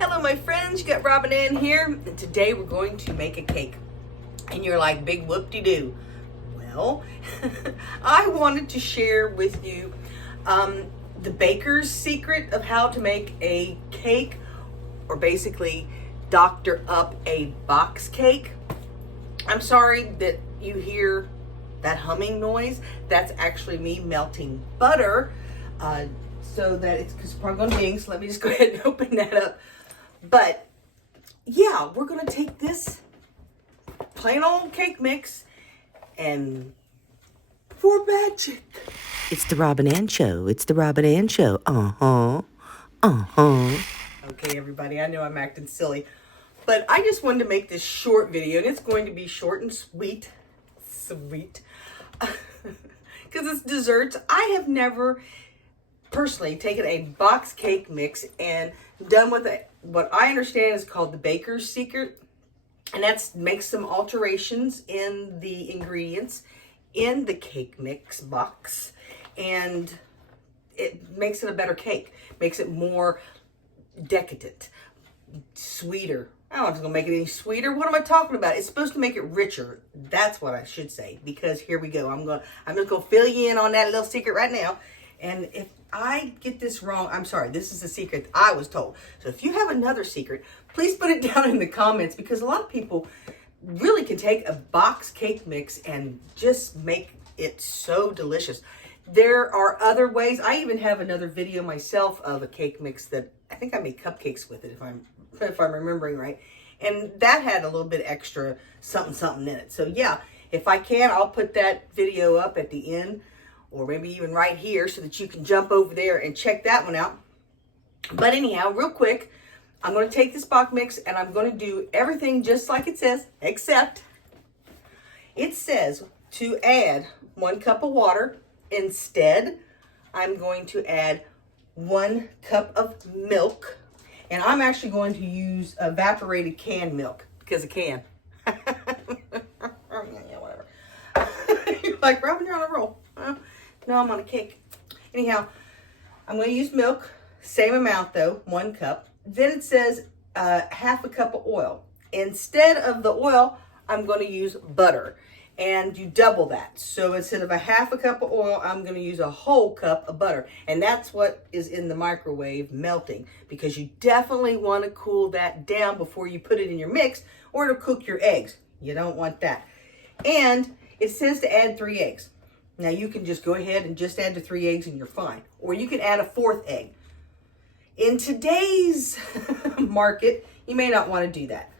Hello my friends, you got Robin Ann here, and today we're going to make a cake. And you're like, big whoop-de-doo. Well, I wanted to share with you the baker's secret of how to make a cake, or basically doctor up a box cake. I'm sorry that you hear that humming noise. That's actually me melting butter so that it's probably going to ding. So let me just go ahead and open that up. But yeah, we're going to take this plain old cake mix and for magic. It's the Robin Ann Show. It's the Robin Ann Show. Okay, everybody, I know I'm acting silly, but I just wanted to make this short video, and it's going to be short and sweet, because it's desserts. I have never personally taken a box cake mix and done with it what I understand is called the baker's secret, and that's make some alterations in the ingredients in the cake mix box, and it makes it a better cake, makes it more decadent, sweeter. I don't know if it's gonna make it any sweeter. What am I talking about? It's supposed to make it richer. That's what I should say, because here we go. I'm just gonna fill you in on that little secret right now. And if I get this wrong, I'm sorry. This is the secret I was told. So if you have another secret, please put it down in the comments, because a lot of people really can take a box cake mix and just make it so delicious. There are other ways. I even have another video myself of a cake mix that I think I made cupcakes with it, if I'm remembering right. And that had a little bit extra something in it. So yeah, if I can, I'll put that video up at the end, or maybe even right here, so that you can jump over there and check that one out. But anyhow, real quick, I'm going to take this box mix and I'm going to do everything just like it says, except it says to add 1 cup of water. Instead, I'm going to add 1 cup of milk. And I'm actually going to use evaporated canned milk, because I can. Yeah, whatever. You're like, Robin, you're on a roll. No, I'm on a cake. Anyhow, I'm going to use milk. Same amount though, 1 cup. Then it says half a cup of oil. Instead of the oil, I'm going to use butter. And you double that. So instead of a half a cup of oil, I'm going to use a whole cup of butter. And that's what is in the microwave melting, because you definitely want to cool that down before you put it in your mix, or it'll cook your eggs. You don't want that. And it says to add 3 eggs. Now you can just go ahead and just add the 3 eggs and you're fine. Or you can add a 4th egg. In today's market, you may not want to do that.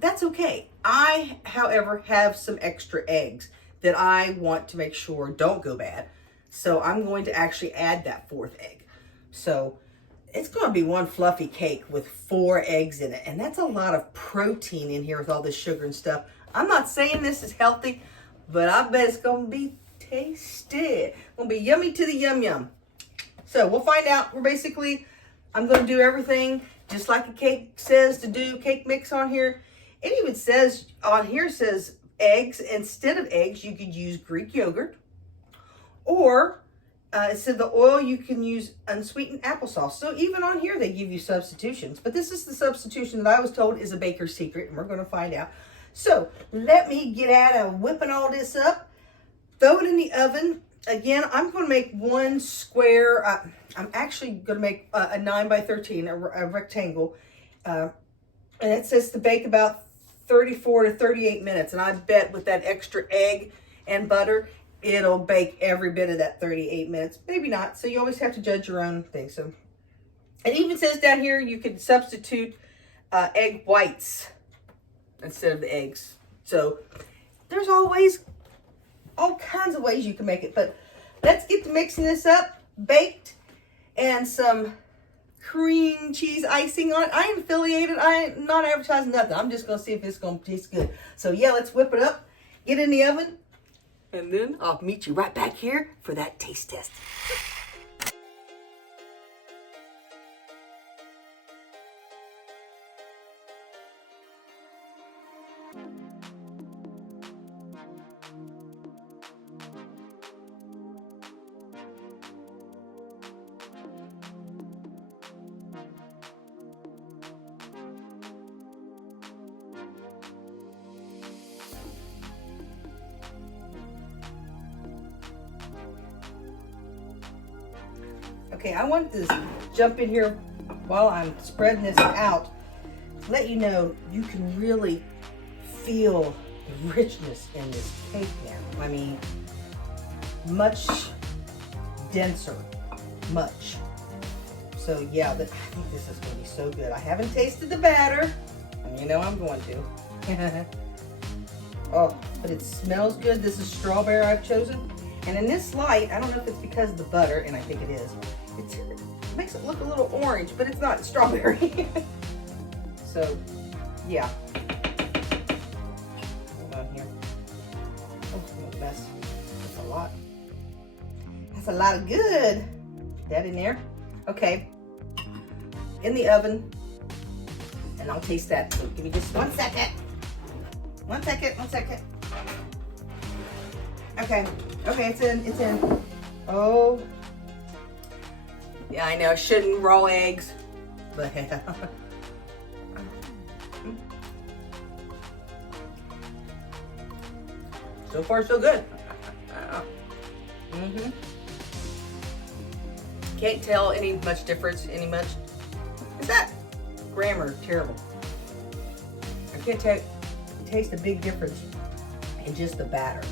That's okay. I, however, have some extra eggs that I want to make sure don't go bad. So I'm going to actually add that 4th egg. So it's going to be one fluffy cake with 4 eggs in it. And that's a lot of protein in here with all this sugar and stuff. I'm not saying this is healthy, but I bet it's going to be tasty. It's going to be yummy to the yum yum. So we'll find out. I'm going to do everything just like a cake says to do, cake mix on here. It even says on here, says eggs. Instead of eggs, you could use Greek yogurt. Or instead of the oil, you can use unsweetened applesauce. So even on here, they give you substitutions. But this is the substitution that I was told is a baker's secret, and we're going to find out. So let me get at whipping all this up. Throw it in the oven. Again, I'm going to make 1 square. I'm actually going to make a 9 by 13, a rectangle. And it says to bake about 34 to 38 minutes. And I bet with that extra egg and butter, it'll bake every bit of that 38 minutes. Maybe not. So you always have to judge your own thing. So it even says down here you can substitute egg whites instead of the eggs. So there's always all kinds of ways you can make it. But let's get to mixing this up. Baked and some cream cheese icing on it. I ain't affiliated. I ain't not advertising nothing. I'm just going to see if it's going to taste good. So yeah, let's whip it up. Get in the oven. And then I'll meet you right back here for that taste test. Okay, I want to jump in here while I'm spreading this out. Let you know, you can really feel the richness in this cake now. I mean, much denser, much. So yeah, I think this is gonna be so good. I haven't tasted the batter, and you know I'm going to. Oh, but it smells good. This is strawberry I've chosen. And in this light, I don't know if it's because of the butter, and I think it is. It makes it look a little orange, but it's not strawberry. So, yeah. Hold on here. Oh, what a mess. That's a lot. That's a lot of good. Put that in there. Okay. In the oven. And I'll taste that. So give me just 1 second. 1 second, 1 second. Okay. Okay, it's in. Oh. Yeah, I know, I shouldn't raw eggs. But so far, so good. Can't tell any much difference, Is that grammar terrible? I can't taste a big difference in just the batter.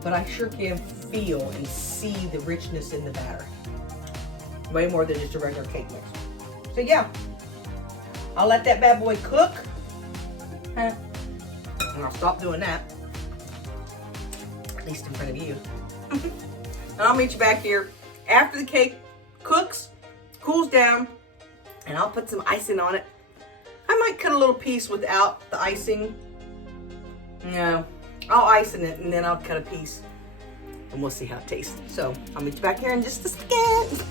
But I sure can feel and see the richness in the batter. Way more than just a regular cake mix. So yeah, I'll let that bad boy cook. And I'll stop doing that. At least in front of you. And I'll meet you back here after the cake cooks, cools down, and I'll put some icing on it. I might cut a little piece without the icing. No, I'll ice in it and then I'll cut a piece and we'll see how it tastes. So I'll meet you back here in just a second.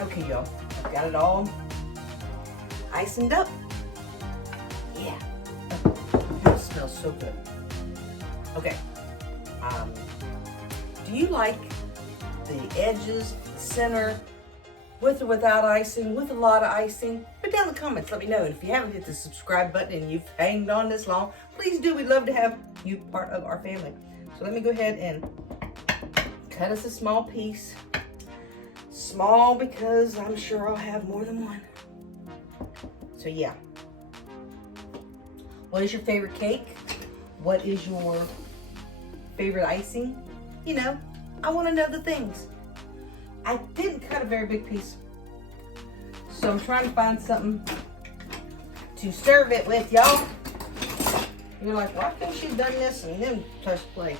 Okay, y'all, I've got it all iced up. Yeah, it smells so good. Okay, do you like the edges, center, with or without icing, with a lot of icing? Put down in the comments, let me know. And if you haven't hit the subscribe button and you've hanged on this long, please do. We'd love to have you part of our family. So let me go ahead and cut us a small piece. Small because I'm sure I'll have more than one. So yeah. What is your favorite cake? What is your favorite icing? You know, I want to know the things. I didn't cut a very big piece. So I'm trying to find something to serve it with, y'all. You're like, why couldn't she have done this and then touch play?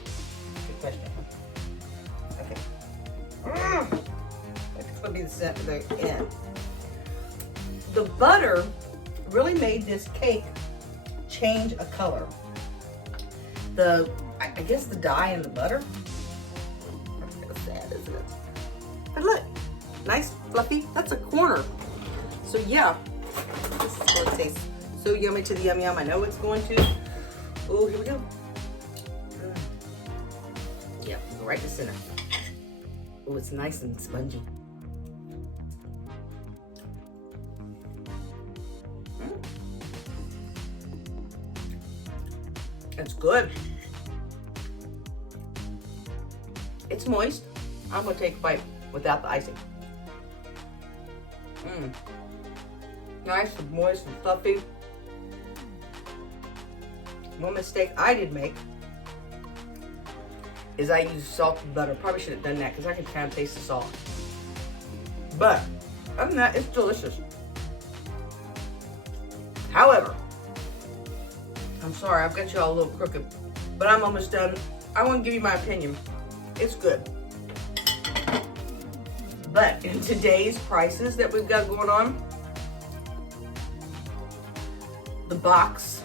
Good question. Okay. It's gonna be the end. The butter really made this cake change a color. I guess the dye in the butter. That's kind of sad, isn't it? But look, nice, fluffy. That's a corner. So yeah, this is going to taste so yummy to the yum yum. I know it's going to. Oh, here we go. Yeah, go right to center. Oh, it's nice and spongy. It's good. It's moist. I'm gonna take a bite without the icing. Nice and moist and fluffy. One mistake I did make is I used salted butter. Probably should have done that because I can kind of taste the salt. But other than that, it's delicious. However, I'm sorry, I've got you all a little crooked, but I'm almost done. I want to give you my opinion. It's good. But in today's prices that we've got going on, the box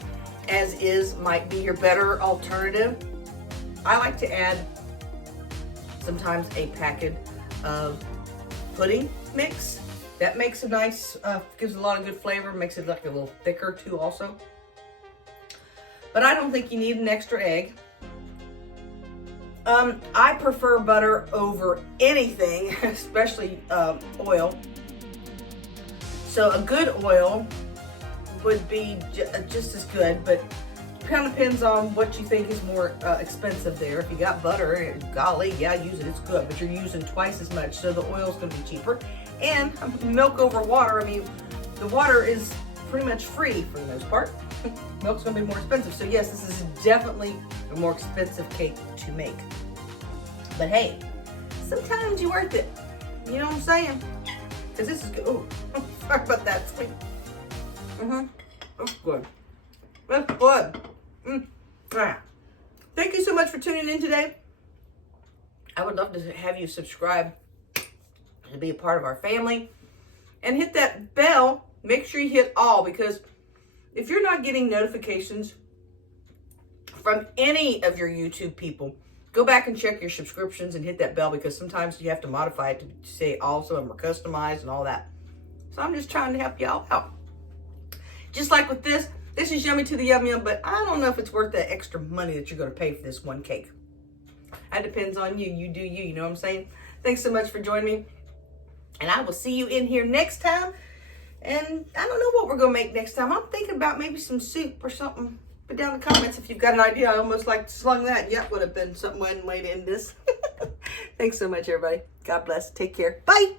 as is might be your better alternative. I like to add sometimes a packet of pudding mix. That makes a nice, gives a lot of good flavor, makes it like a little thicker too also. But I don't think you need an extra egg. I prefer butter over anything, especially oil. So a good oil would be just as good, but kind of depends on what you think is more expensive there. If you got butter, golly, yeah, use it, it's good, but you're using twice as much, so the oil's going to be cheaper. And milk over water, I mean, the water is pretty much free for the most part. Milk's going to be more expensive, so yes, this is definitely a more expensive cake to make. But hey, sometimes you're worth it. You know what I'm saying? Because this is good. Oh, sorry about that. That's good. That's good. Thank you so much for tuning in today. I would love to have you subscribe to be a part of our family. And hit that bell. Make sure you hit all, because if you're not getting notifications from any of your YouTube people, go back and check your subscriptions and hit that bell, because sometimes you have to modify it to say all, some of them are customized and all that. So I'm just trying to help y'all out. Just like with this is Yummy to the Yum Yum, but I don't know if it's worth that extra money that you're going to pay for this one cake. That depends on you. You do you. You know what I'm saying? Thanks so much for joining me. And I will see you in here next time. And I don't know what we're going to make next time. I'm thinking about maybe some soup or something. Put down in the comments if you've got an idea. I almost like slung that. Yep, would have been something one way to end this. Thanks so much, everybody. God bless. Take care. Bye.